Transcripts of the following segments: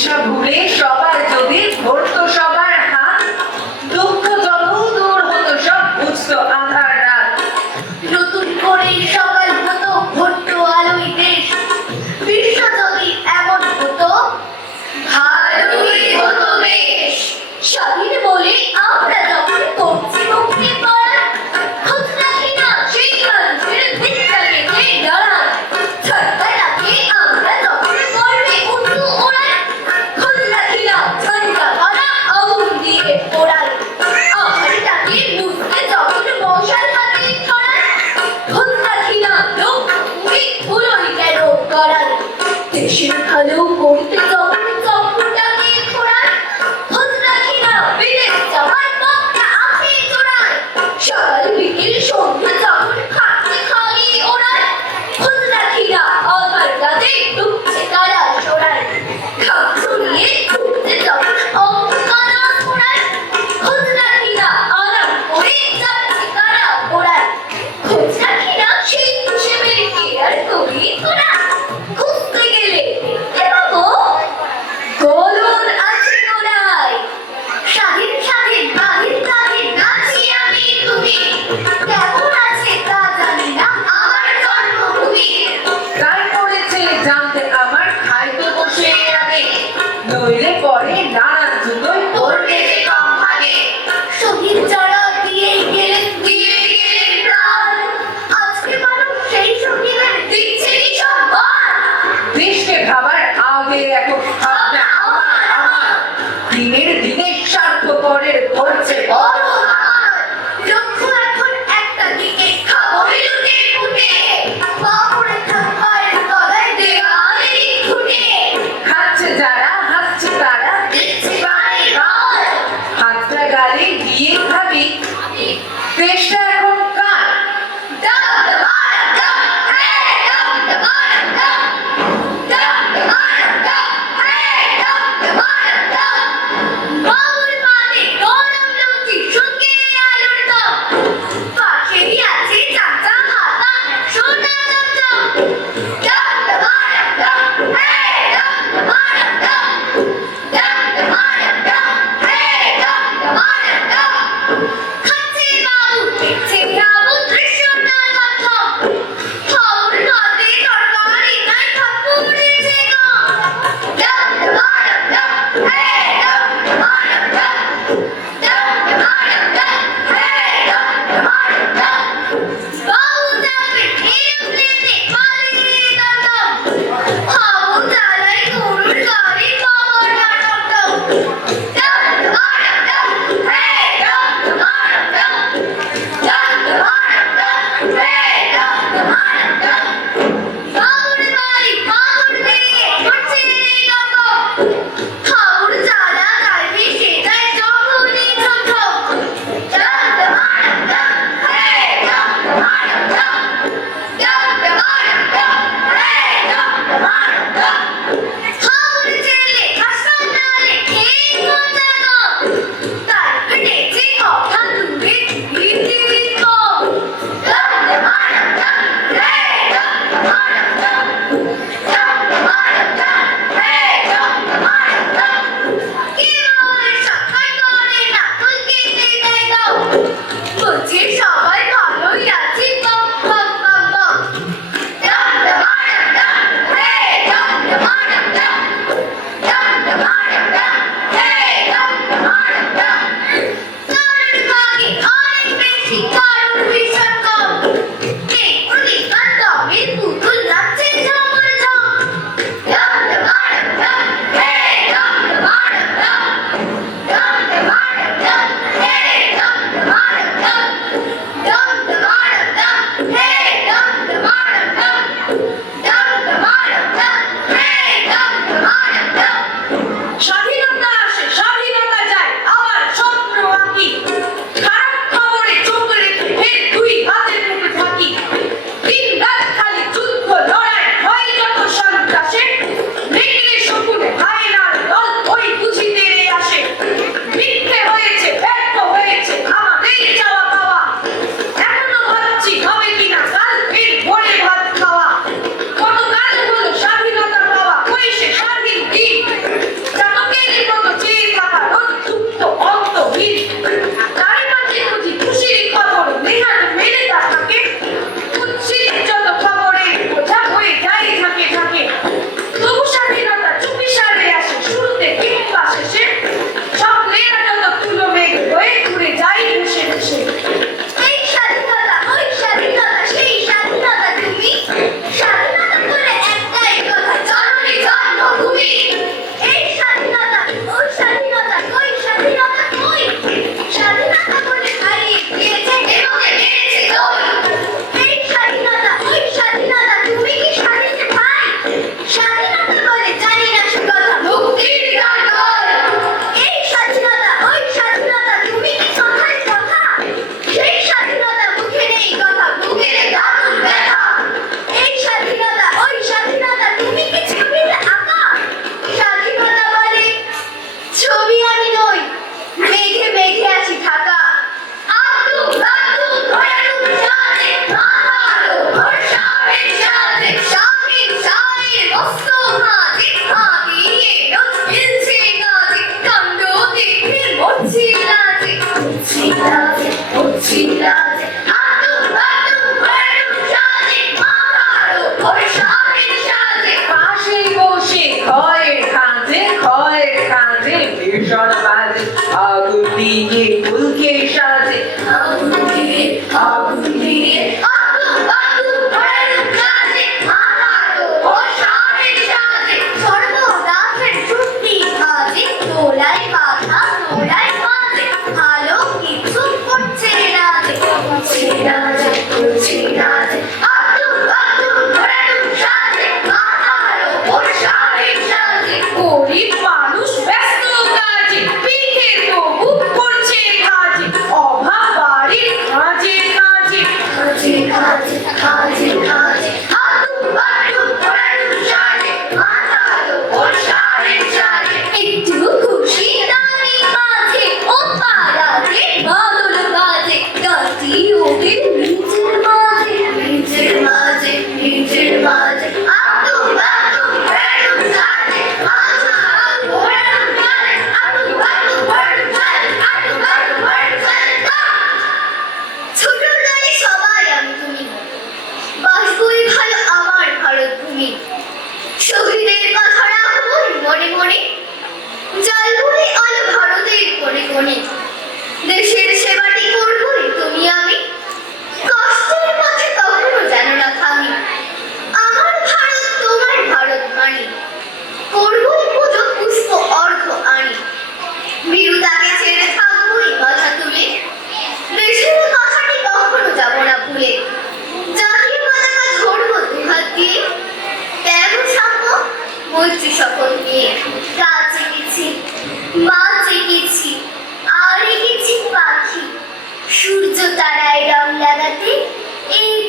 বিষয় ভুলে সবার যদি ভোট তো সবার mira al jardín, se cara a केशान बाजे आगुदी के कुल केशान से आगुदी आगुदी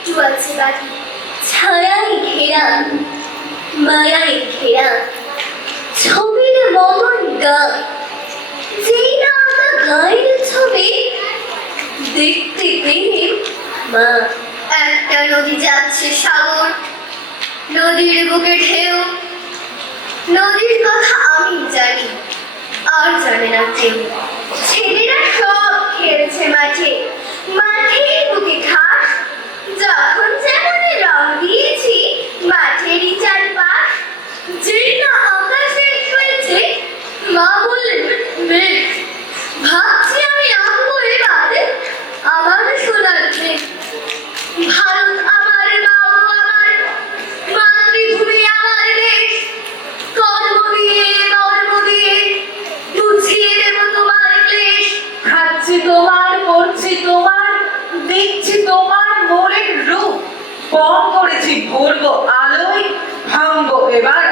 একটু আছে বাকি ছায়ায় ঘেরা মায়ায় ঘেরা ছবির মগন গান। যেই না আমরা গায়ের ছবি দেখতে পেয়ে মা, একটা নদী যাচ্ছে সাগর। নদীর বুকে ঢেউ। নদীর কথা আমি জানি, আর জানে না কেউ। ছেলেরা সব খেয়েছে মাঠে। তোমার করছি তোমার দেখছি তোমার মোরের রূপ। কম করেছি ভরব আলোয় ভাঙবো। এবার